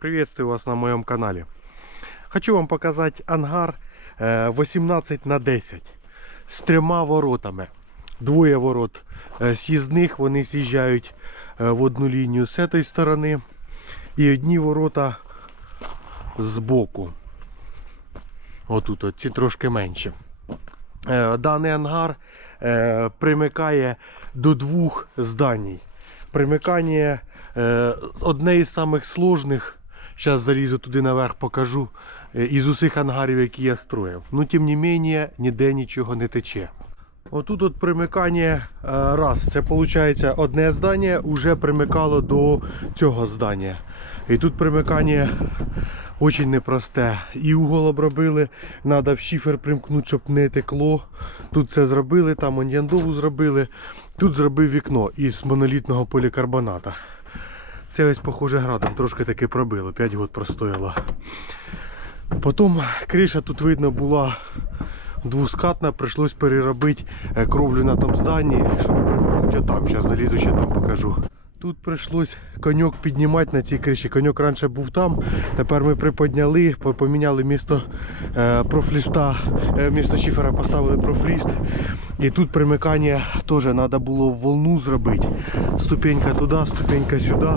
Приветствую вас на моем канале. Хочу вам показать ангар е, 18 на 10 з трьома воротами. Двоє ворот е, з'їзних, вони з'їжджають е, в одну лінію з цієї сторони. І одні ворота з боку. Отут, от, ці трошки менші. Е, Даний ангар примикає до двох зданій. Примикання одне із самих сложних. Зараз залізу туди наверх, покажу. е, Із усіх ангарів, які я строїв. Ну, тим не менше, ніде нічого не тече. Отут от примикання е, раз. Це виходить одне здання вже примикало до цього здання. І тут примикання дуже непросте. І угол обробили, треба в шифер примкнути, щоб не текло. Тут це зробили, там оньяндову зробили. Тут зробив вікно із монолітного полікарбоната. Це ось, похоже, градом трошки таки пробило, 5 років простояло. Потім криша тут видно була двускатна, прийшлось переробити е, кровлю на тому зданні, щоб примкнути отам. Зараз залізу ще там покажу. Тут прийшлось коньок піднімати на цій криші. Коньок раніше був там. Тепер ми приподняли, поміняли місто е, профліста, е, місто шифера поставили профліст. І тут примикання теж треба було в волну зробити. Ступенька туди, ступенька сюди.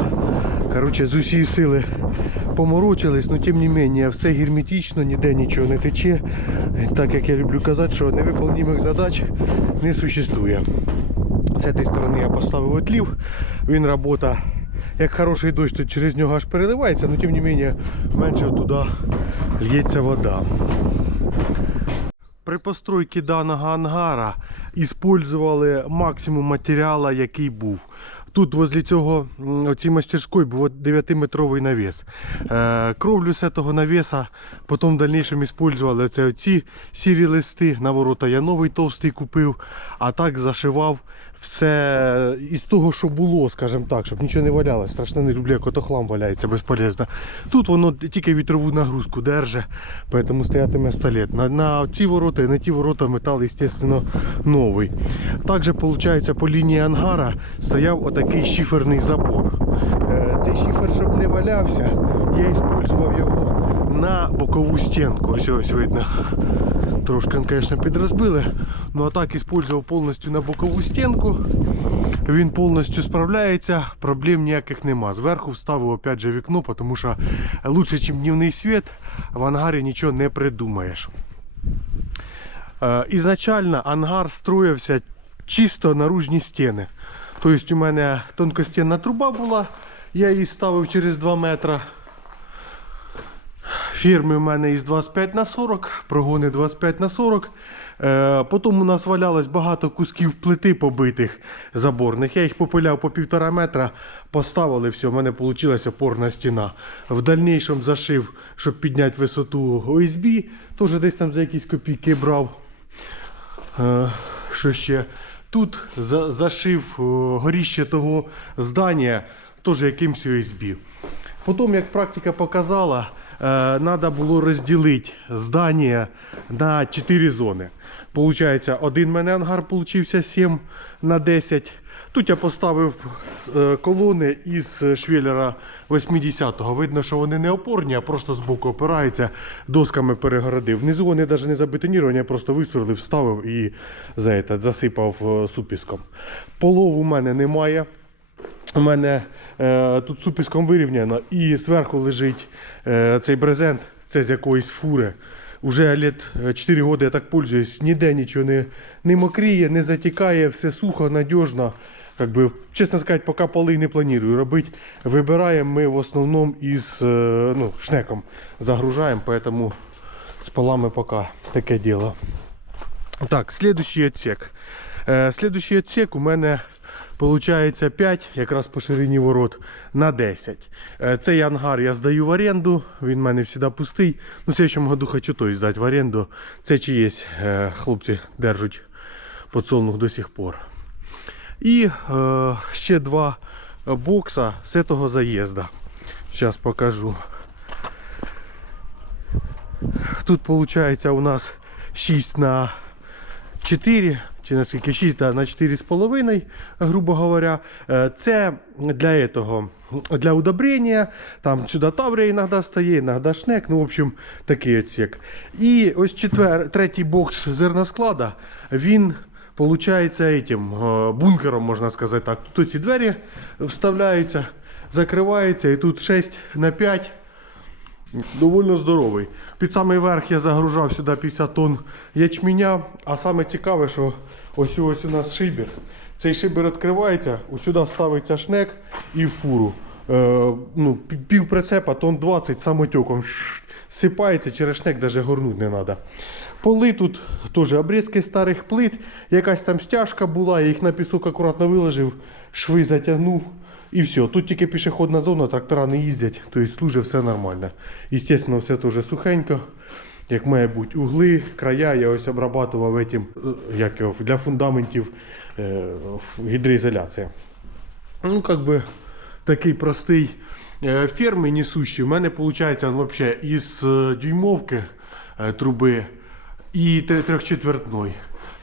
Коротше, з усієї сили поморочились, але тим не менше, все герметично, ніде нічого не тече. Так як я люблю казати, що невиповнімих задач не существує. З цієї сторони я поставив отлів, він робота. Як хороший дощ, тут через нього аж переливається, але тим не менше менше туди лється вода. При постройці даного ангара использували максимум матеріалу, який був. Тут возле цього м, оцій мастерської був 9-метровий навіс. Е, кровлю з цього навіса потім в дальнішому використовували оці сірі листи. На ворота я новий товстий купив, а так зашивав все із того, що було, скажімо так, щоб нічого не валялось. Страшно не люблю, як ото валяється безполезно. Тут воно тільки вітрову нагрузку держить, тому стоятиме 100 лет. На, на ці ворота і на ті ворота метал, звісно, новий. Також, виходить, по лінії ангара стояв отакий шиферний забор. Е, Цей шифер, щоб не валявся, я використовував його на бокову стінку. Ось ось видно. Трошки, звісно, підрозбили. Ну а так використовував повністю на бокову стінку. Він повністю справляється, проблем ніяких нема. Зверху вставив опять же вікно, тому що лучше, ніж дневний світ, в ангарі нічого не придумаєш. Е, Ізначально ангар строївся чисто наружні стіни. Тобто у мене тонкостінна труба була, я її ставив через 2 метри. Фірми в мене із 25 на 40, прогони 25 на 40. Е, потім у нас валялось багато кусків плити побитих заборних. Я їх попиляв по півтора метра, поставили, все, в мене вийшла опорна стіна. В дальнішому зашив, щоб підняти висоту ОСБ, теж десь там за якісь копійки брав. Е, що ще? Тут за- зашив е, горіще того здання, теж якимсь USB. Потім, як практика показала, треба було розділити здання на 4 зони. Получається, один мене ангар получився 7 на 10. Тут я поставив е, колони із швеллера 80-го. Видно, що вони не опорні, а просто збоку опираються, досками перегородив. Внизу вони навіть не забетоніровані, я просто висверлив, вставив і за этот, засипав е, супіском. Полов у мене немає. У мене е, тут супіском вирівняно і зверху лежить е, цей брезент, це з якоїсь фури. Уже літ 4 роки я так пользуюсь, ніде нічого не, не мокріє, не затікає, все сухо, надіжно. Как би, чесно сказати, поки поли не планую робити. Вибираємо ми в основному із е, ну, шнеком загружаємо, поэтому з полами поки таке діло. Так, следующий отсек. Е, следующий отсек у мене Получається 5, якраз по ширині ворот на 10. Е, Цей ангар я здаю в оренду, він в мене завжди пустий. Ну, в следующем году хочу той здати в оренду. Це чиєсь е, хлопці держать подсолнух до сих пор. І е, ще два бокса з цього заїзду. Зараз покажу. Тут виходить у нас 6 на 4, чи наскільки 6 да, на 4,5, грубо говоря. Е, Це для этого, для удобрення. Там сюди таврія іноді стає, іноді шнек. Ну, в общем, такий отсек. І ось четвер, третій бокс зерносклада, він получається этим, е, бункером, можна сказати так. Тут ці двері вставляються, закриваються, і тут 6 на 5 довольно здоровий. Під самий верх я загружав сюди 50 тонн ячменя. А саме цікаве, що ось ось у нас шибер. Цей шибер відкривається, сюди ставиться шнек і фуру. Е, ну, пів прицепа, тонн 20 самотеком сипається, через шнек навіть горнути не треба. Поли тут теж обрізки старих плит, якась там стяжка була, я їх на пісок акуратно виложив, шви затягнув. І все. Тут тільки пішохідна зона, трактора не їздять, тобто служить все нормально. Естественно, все теж сухенько, як має бути. Угли, края я ось обрабатував этим, е, як його, для фундаментів е, гідроізоляція. Ну, как бы такий простий е, ферми несущий. У мене виходить він вообще із е, дюймовки е, труби і трьохчетвертної.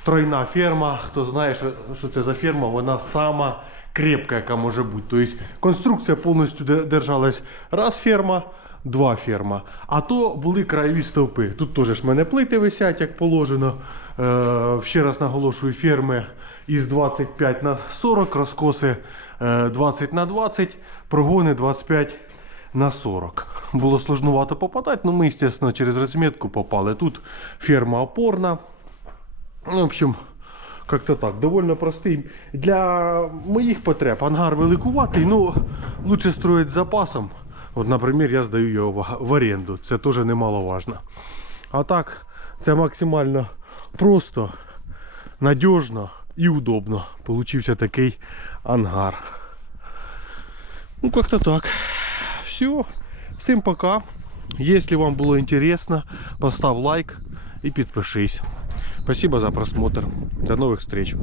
Тройна ферма. Хто знає, що це за ферма, вона сама крепка, яка може бути. Тобто конструкція повністю де- держалась раз ферма. Два ферма. А то були краєві стовпи. Тут теж в мене плити висять, як положено. Е, ще раз наголошую, ферми із 25 на 40, розкоси е, 20 на 20, прогони 25 на 40. Було сложновато попадати, але ми, звісно, через розмітку попали. Тут ферма опорна. Ну, В общем, как-то так, довольно простий. Для моїх потреб ангар великуватий, ну лучше строить з запасом. От, наприклад, я здаю його в- оренду. Це теж немаловажно. А так, це максимально просто, надіжно і удобно. Получився такий ангар. Ну, как-то так. Все. Всем пока. Если вам было интересно, поставь лайк и подпишись. Спасибо за просмотр. До новых встреч.